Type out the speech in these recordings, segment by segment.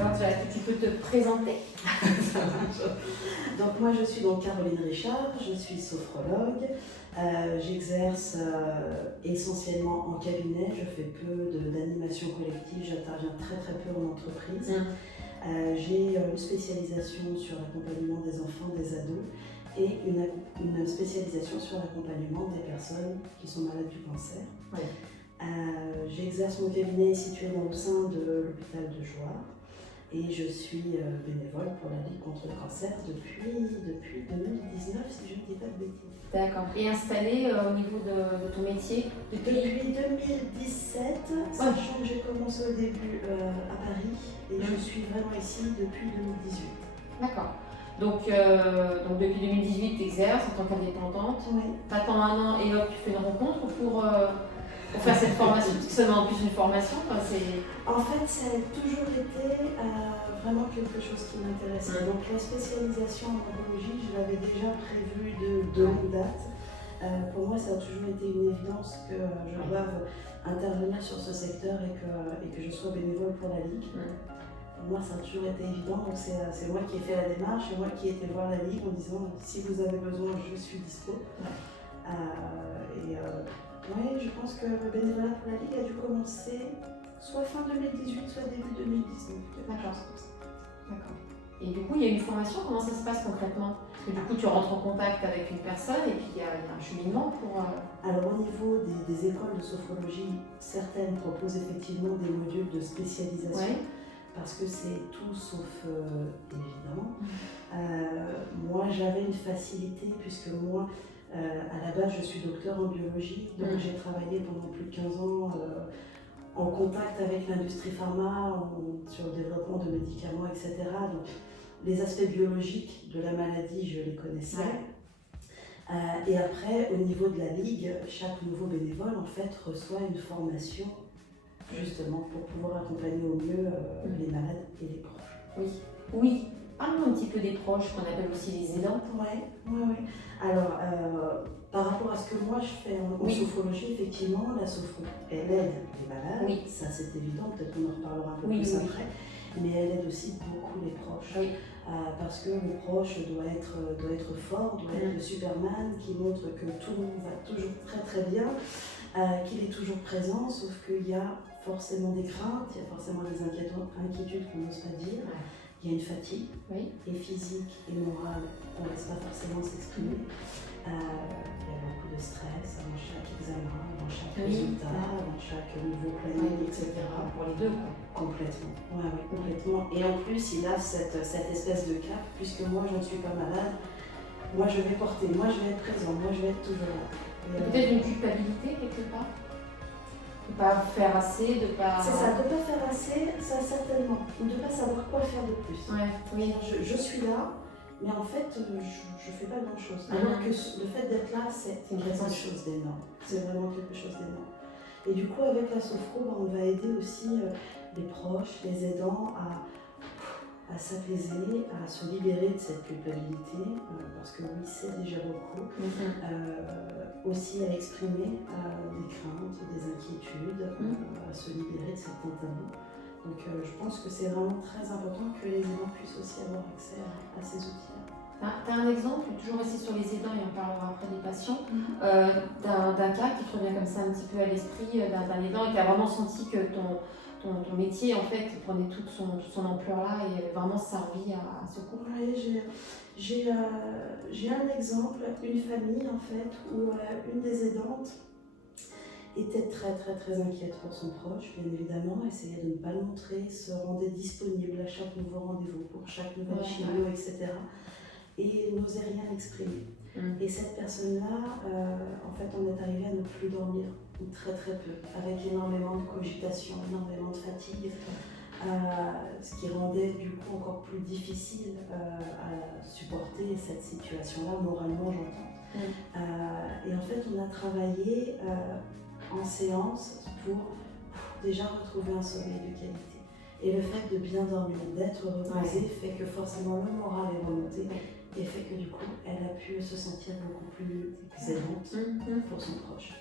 Alors, tu peux te présenter? Donc moi je suis donc Caroline Richard, je suis sophrologue, j'exerce essentiellement en cabinet, je fais peu d'animation collective, j'interviens très très peu en entreprise. J'ai une spécialisation sur l'accompagnement des enfants, des ados et une spécialisation sur l'accompagnement des personnes qui sont malades du cancer. Ouais. J'exerce mon cabinet situé au sein de l'hôpital de Jouarre. Et je suis bénévole pour la Ligue contre le cancer depuis 2019, si je ne dis pas de bêtises. D'accord. Et installée au niveau de ton métier Depuis 2017, sachant que j'ai commencé au début à Paris et je suis vraiment ici depuis 2018. D'accord. Donc depuis 2018, tu exerces en tant qu'indépendante. Oui. Tu attends un an et hop, tu fais une rencontre pour faire cette formation, parce que ça demande en plus une formation. En fait, ça a toujours été vraiment quelque chose qui m'intéressait. Donc la spécialisation en neurologie, je l'avais déjà prévue de longue date. Pour moi, ça a toujours été une évidence que je doive intervenir sur ce secteur et que je sois bénévole pour la Ligue. Pour moi, ça a toujours été évident. Donc c'est moi qui ai fait la démarche, c'est moi qui ai été voir la Ligue en disant si vous avez besoin, je suis dispo. Oui, je pense que le bénévolat pour la Ligue a dû commencer soit fin 2018, soit début 2019. D'accord. Et du coup, il y a une formation, comment ça se passe concrètement? Parce que du coup, tu rentres en contact avec une personne et puis il y a un cheminement pour... Alors au niveau des écoles de sophrologie, certaines proposent effectivement des modules de spécialisation, parce que c'est tout sauf évidemment. Moi, j'avais une facilité puisque moi, à la base, je suis docteur en biologie, donc j'ai travaillé pendant plus de 15 ans en contact avec l'industrie pharma, sur le développement de médicaments, etc. Donc les aspects biologiques de la maladie, je les connaissais. Et après, au niveau de la Ligue, chaque nouveau bénévole en fait reçoit une formation justement pour pouvoir accompagner au mieux les malades et les proches. Oui. Parle-nous un petit peu des proches, qu'on appelle aussi les aidants. Oui. Alors, par rapport à ce que moi je fais en sophrologie, effectivement, la sophro, elle aide les malades, ça c'est évident, peut-être qu'on en reparlera un peu plus après, mais elle aide aussi beaucoup les proches. Parce que le proche doit être fort, doit être le Superman qui montre que tout va toujours très très bien, qu'il est toujours présent, sauf qu'il y a forcément des craintes, il y a forcément des inquiétudes qu'on n'ose pas dire. Il y a une fatigue, et physique et morale, qu'on ne laisse pas forcément s'exprimer. Il y a beaucoup de stress avant chaque examen, avant chaque résultat, avant chaque nouveau planning, etc. Pour les deux, quoi. Complètement. Complètement. Et en plus, il a cette espèce de cap, puisque moi, je ne suis pas malade. Moi, je vais porter, moi, je vais être présent, moi, je vais être toujours là. Peut-être une culpabilité quelque part? De ne pas faire assez, de pas... C'est ça, de ne pas faire assez, ça certainement. De ne pas savoir quoi faire de plus. Je suis là, mais en fait, je ne fais pas grand-chose. Alors que le fait d'être là, c'est quelque chose d'énorme. C'est vraiment quelque chose d'énorme. Et du coup, avec la sophro, on va aider aussi les proches, les aidants à s'apaiser, à se libérer de cette culpabilité, parce que oui, c'est déjà beaucoup. Aussi à exprimer des craintes, des inquiétudes, à se libérer de certains tabous. Donc je pense que c'est vraiment très important que les aidants puissent aussi avoir accès à ces outils-là. Tu as un exemple, toujours rester sur les aidants et on parlera après des patients, d'un cas qui te revient comme ça un petit peu à l'esprit, d'un aidant et qui a vraiment senti que ton métier en fait prenait toute son ampleur là et vraiment servi à ce couple. Oui, j'ai un exemple, une famille en fait où une des aidantes était très très très inquiète pour son proche, bien évidemment, essayait de ne pas le montrer, se rendait disponible à chaque nouveau rendez-vous, pour chaque nouvelle chimio, etc. Et n'osait rien exprimer. Et cette personne-là, en fait, on est arrivé à ne plus dormir, ou très très peu, avec énormément de cogitation, énormément de fatigue, ce qui rendait du coup encore plus difficile à supporter cette situation-là, moralement j'entends. Et en fait, on a travaillé en séance pour déjà retrouver un sommeil de qualité. Et le fait de bien dormir, d'être reposée, fait que forcément le moral est remonté. Et fait que du coup, elle a pu se sentir beaucoup plus aidante pour son proche.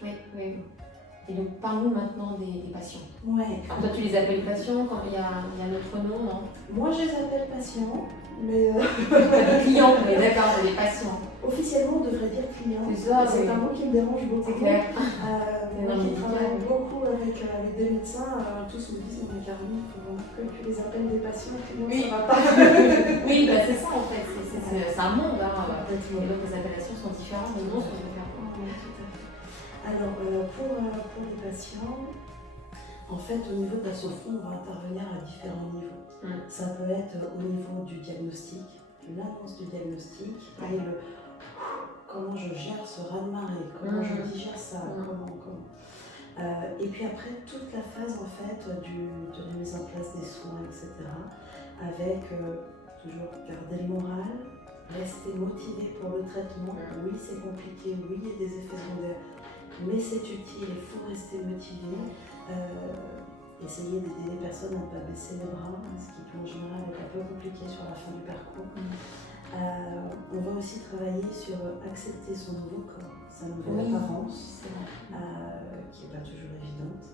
Et donc, parlons maintenant des patients. Ouais. Alors, toi, tu les appelles patients quand il y a un autre nom, non? Moi, je les appelle patients, mais Des clients, mais d'accord, des patients. officiellement, on devrait dire clients. C'est ça, C'est oui. un mot qui me dérange beaucoup. C'est clair. Moi qui travaille beaucoup avec des médecins, tous me disent mais Caroline, il faut vraiment que tu les appelles des patients, sinon Oui. ça va pas. Oui, bah, c'est ça en fait, c'est un monde. Hein. Et Complètement. donc les appellations sont différentes, les noms sont différents. Oui, tout à fait. Alors, pour les patients, en fait, au niveau de la sophro, on va intervenir à différents niveaux. Ça peut être au niveau du diagnostic, l'annonce du diagnostic, et comment je gère ce raz-de-marée, comment je digère ça, comment. Et puis après, toute la phase en fait de la mise en place des soins, etc. Avec toujours garder le moral, rester motivé pour le traitement. Oui, c'est compliqué, oui, il y a des effets secondaires, mais c'est utile, il faut rester motivé. Essayer d'aider les personnes à ne pas baisser les bras, ce qui peut en général être un peu compliqué sur la fin du parcours. On va aussi travailler sur accepter son nouveau corps, sa nouvelle apparence, qui n'est pas toujours évidente.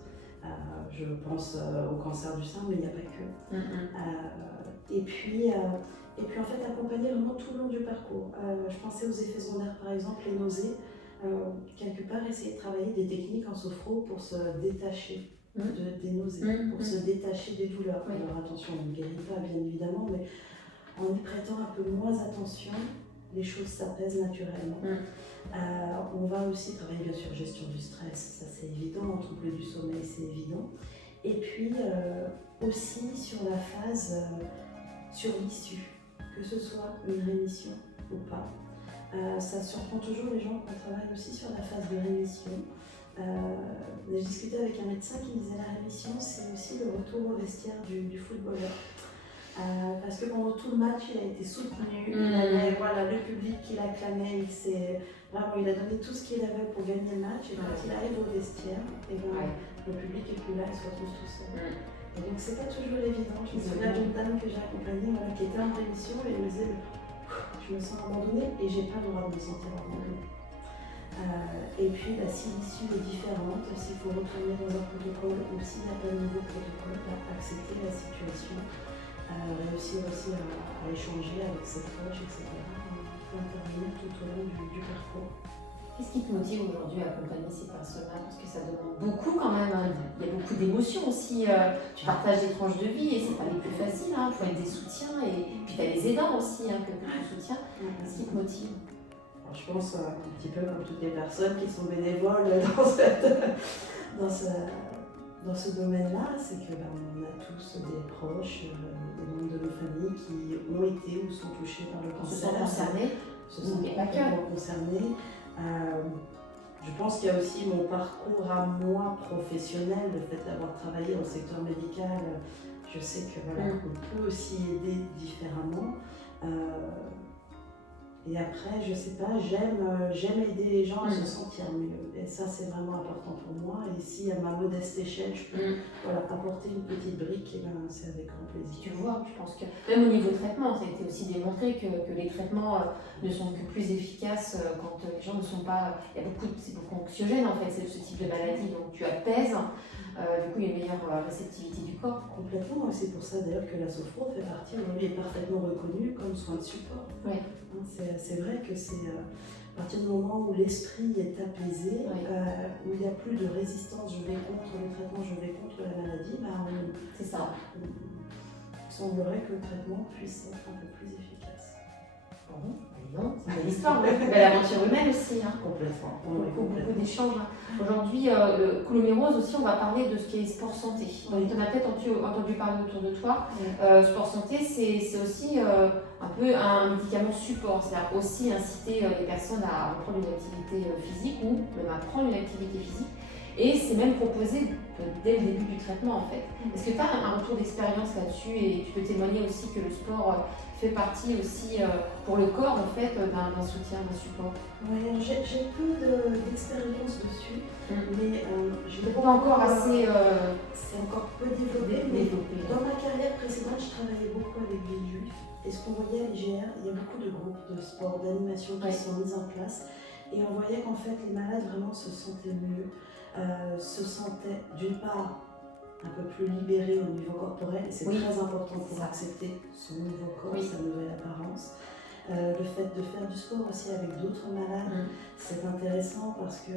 Je pense au cancer du sein, mais il n'y a pas que. Et puis en fait, accompagner vraiment tout le long du parcours. Je pensais aux effets secondaires, par exemple, les nausées. Quelque part, essayer de travailler des techniques en sophro pour se détacher des nausées, pour se détacher des douleurs. Alors attention, on ne guérit pas, bien évidemment, mais en y prêtant un peu moins attention, les choses s'apaisent naturellement. On va aussi travailler bien sûr gestion du stress, ça c'est évident, trouble du sommeil c'est évident. Et puis aussi sur la phase, sur l'issue, que ce soit une rémission ou pas. Ça surprend toujours les gens qu'on travaille aussi sur la phase de rémission. J'ai discuté avec un médecin qui me disait la rémission c'est aussi le retour au vestiaire du footballeur. Parce que pendant tout le match, il a été soutenu, il avait le public qui l'acclamait, il a donné tout ce qu'il avait pour gagner le match, et quand il arrive au vestiaire, le public est plus là, il se retrouve tout seul. Et donc c'est pas toujours évident. Je me souviens d'une dame que j'ai accompagnée qui était en rémission et elle me disait je me sens abandonnée et j'ai pas le droit de me sentir abandonnée. Et puis si l'issue est différente, s'il faut retourner dans un protocole ou s'il n'y a pas de nouveau protocole, accepter la situation. Réussir aussi à échanger avec ses proches, etc. On peut intervenir tout au long du parcours. Qu'est-ce qui te motive aujourd'hui à accompagner ces personnes-là? Parce que ça demande beaucoup quand même, hein. Il y a beaucoup d'émotions aussi. Tu partages des tranches de vie et c'est pas les plus faciles. Il faut être des soutiens et puis tu as les aidants aussi que tu soutiens. Qu'est-ce qui te motive? Alors, je pense un petit peu comme toutes les personnes qui sont bénévoles dans ce domaine-là, c'est qu'on a tous des proches, des membres de nos familles qui ont été ou sont touchés par le cancer. Se sont concernés. Je pense qu'il y a aussi mon parcours à moi professionnel, le fait d'avoir travaillé dans le secteur médical. Je sais que on peut aussi aider différemment. Et après, je sais pas, j'aime aider les gens à se sentir mieux. Et ça, c'est vraiment important pour moi. Et si à ma modeste échelle, je peux apporter une petite brique, c'est avec grand plaisir. Tu vois, je pense que même au niveau traitement, ça a été aussi démontré que les traitements ne sont que plus efficaces quand les gens ne sont pas... C'est beaucoup anxiogène en fait, ce type de maladie. Donc tu apaises, du coup il y a une meilleure réceptivité du corps. Complètement, c'est pour ça d'ailleurs que la sophro fait partie, aujourd'hui est parfaitement reconnue comme soin de support. C'est vrai que c'est à partir du moment où l'esprit est apaisé, où il n'y a plus de résistance, je vais contre le traitement, je vais contre la maladie, c'est ça. Il semblerait que le traitement puisse être un peu plus efficace. Non, c'est une belle histoire, une belle aventure humaine aussi. Complètement. Beaucoup d'échanges. Aujourd'hui, Colomérose aussi, on va parler de ce qui est sport santé. Tu en as peut-être entendu parler autour de toi. Sport santé, c'est aussi un peu un médicament support, c'est-à-dire aussi inciter les personnes à reprendre une activité physique ou même à prendre une activité physique. Et c'est même proposé dès le début du traitement en fait. Est-ce que tu as un retour d'expérience là-dessus et tu peux témoigner aussi que le sport fait partie aussi pour le corps en fait d'un soutien, d'un support? Oui, j'ai peu d'expérience dessus, mais je n'ai pas encore assez... c'est encore peu développé, mais dans ma carrière précédente, je travaillais beaucoup avec des juifs. Et ce qu'on voyait à l'IGR, il y a beaucoup de groupes de sport, d'animation qui sont mis en place. Et on voyait qu'en fait, les malades vraiment se sentaient mieux. se sentait d'une part un peu plus libéré au niveau corporel, et c'est très important pour accepter son nouveau corps, sa nouvelle apparence. Le fait de faire du sport aussi avec d'autres malades, c'est intéressant parce que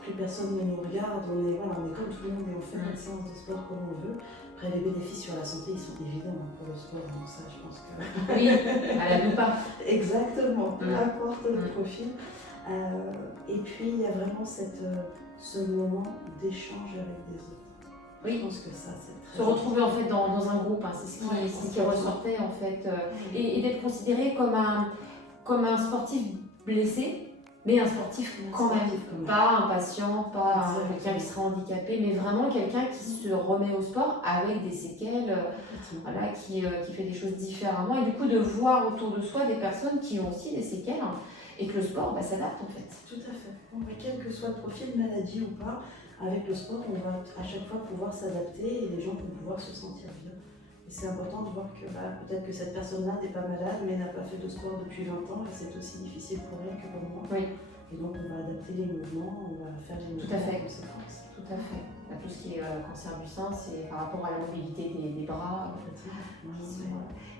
plus personne ne nous regarde, on est comme tout le monde et on fait notre séance de sport comme on veut. Après, les bénéfices sur la santé, ils sont évidents pour le sport, donc ça, je pense que... Oui, à la pas. Exactement, peu importe le profil. Et puis, il y a vraiment ce moment d'échange avec des autres. Oui. Je pense que ça, c'est très... Se retrouver en fait dans un groupe, c'est ce qui ressortait en fait. Et d'être considéré comme un sportif blessé, mais un sportif quand même. Pas un patient, pas quelqu'un qui sera handicapé, mais vraiment quelqu'un qui se remet au sport avec des séquelles, qui fait des choses différemment. Et du coup, de voir autour de soi des personnes qui ont aussi des séquelles et que le sport s'adapte en fait. Tout à fait. Quel que soit le profil, maladie ou pas, avec le sport, on va à chaque fois pouvoir s'adapter et les gens vont pouvoir se sentir bien. Et c'est important de voir que peut-être que cette personne-là n'est pas malade, mais n'a pas fait de sport depuis 20 ans et c'est aussi difficile pour elle que pour moi. Oui. Et donc on va adapter les mouvements, on va faire les mouvements en conséquence. Tout à fait. Tout ce qui est cancer du sein, c'est par rapport à la mobilité des bras.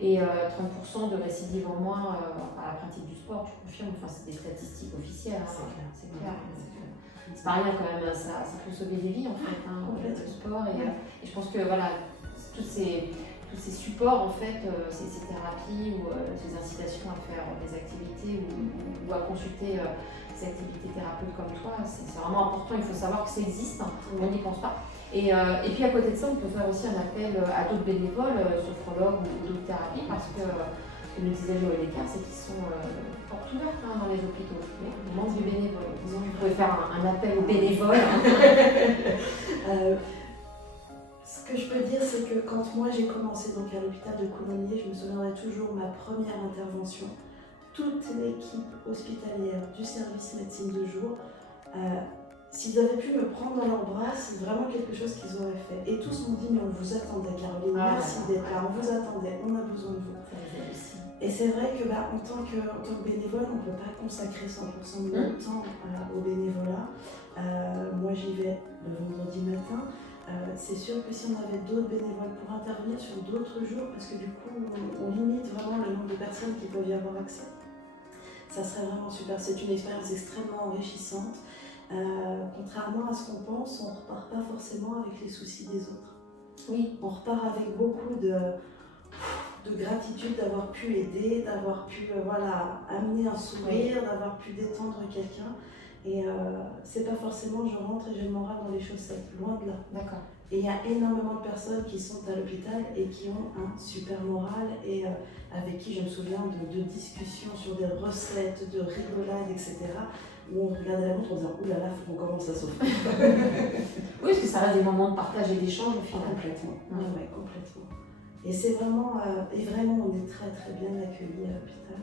Et 30% de récidive en moins à la pratique du sport, tu confirmes, c'est des statistiques officielles. C'est clair. C'est pas rien quand même, ça peut sauver des vies en fait, le sport. Et je pense que tous ces supports en fait, ces thérapies ou ces incitations à faire des activités ou à consulter des activités thérapeutes comme toi, c'est vraiment important, il faut savoir que ça existe, on n'y pense pas. Et puis à côté de ça, on peut faire aussi un appel à d'autres bénévoles, sophrologues ou d'autres thérapies, parce que comme le disait Joël Écart, c'est qu'ils sont portes ouvertes dans les hôpitaux. Il manque du bénévole. Disons que vous pouvez faire un appel aux bénévoles. Ce que je peux dire, c'est que quand moi j'ai commencé donc à l'hôpital de Coulommiers, je me souviendrai toujours ma première intervention. Toute l'équipe hospitalière du service médecine de jour, s'ils avaient pu me prendre dans leurs bras, c'est vraiment quelque chose qu'ils auraient fait. Et tous m'ont dit, mais on vous attendait, Caroline, merci d'être là, on vous attendait, on a besoin de vous. Et c'est vrai que en tant que bénévole, on ne peut pas consacrer 100% de notre temps au bénévolat. Moi, j'y vais le vendredi matin. C'est sûr que si on avait d'autres bénévoles pour intervenir sur d'autres jours, parce que du coup, on limite vraiment le nombre de personnes qui peuvent y avoir accès, ça serait vraiment super. C'est une expérience extrêmement enrichissante. Contrairement à ce qu'on pense, on ne repart pas forcément avec les soucis des autres. Oui. On repart avec beaucoup de gratitude d'avoir pu aider, d'avoir pu amener un sourire, d'avoir pu détendre quelqu'un. Et c'est pas forcément je rentre et j'ai le moral dans les chaussettes, loin de là. D'accord. Et il y a énormément de personnes qui sont à l'hôpital et qui ont un super moral et avec qui je me souviens de discussions sur des recettes, de rigolades, etc. Où on regardait la montre en disant « Ouh là là, faut qu'on commence à s'offrir ». Oui, parce que ça reste des moments de partage et d'échange au final. Complètement. Ouais, complètement. Et c'est vraiment, on est très très bien accueillis à l'hôpital.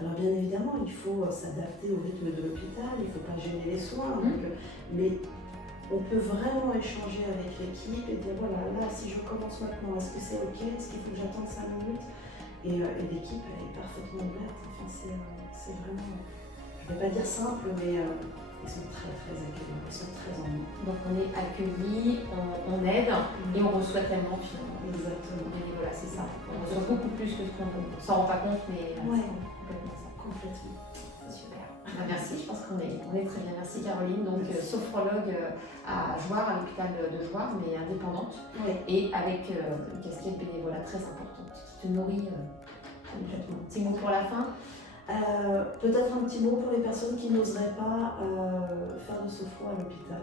Alors bien évidemment, il faut s'adapter au rythme de l'hôpital, il ne faut pas gêner les soins, mais on peut vraiment échanger avec l'équipe et dire voilà, là si je commence maintenant, est-ce que c'est ok, est-ce qu'il faut que j'attende 5 minutes et l'équipe elle est parfaitement ouverte, enfin, c'est vraiment, je ne vais pas dire simple, mais ils sont très très accueillants, ils sont très en nous. Donc on est accueillis, on aide et on reçoit tellement finalement. Exactement. Et voilà, c'est ça. On reçoit beaucoup plus que ce qu'on ne s'en rend pas compte, mais c'est complètement ça. Complètement. Super. Merci, je pense qu'on est très bien. Merci Caroline, donc sophrologue à Jouarre, à l'hôpital de Jouarre, mais indépendante. Et avec une casquette bénévolat très importante qui te nourrit complètement. Petit mot pour la fin. Peut-être un petit mot pour les personnes qui n'oseraient pas faire de sophro à l'hôpital,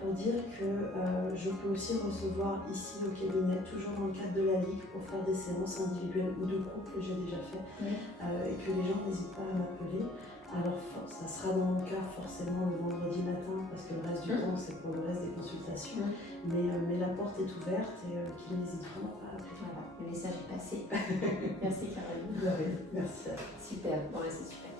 pour dire que je peux aussi recevoir ici au cabinet, toujours dans le cadre de la Ligue, pour faire des séances individuelles ou de groupe que j'ai déjà fait, et que les gens n'hésitent pas à m'appeler. Alors ça sera dans mon cas forcément le vendredi matin, parce que le reste du temps c'est pour le reste des consultations, mais la porte est ouverte et qu'ils n'hésitent vraiment pas à appeler. Voilà, le message est passé. Merci Caroline. Merci. Super, bon, c'est super.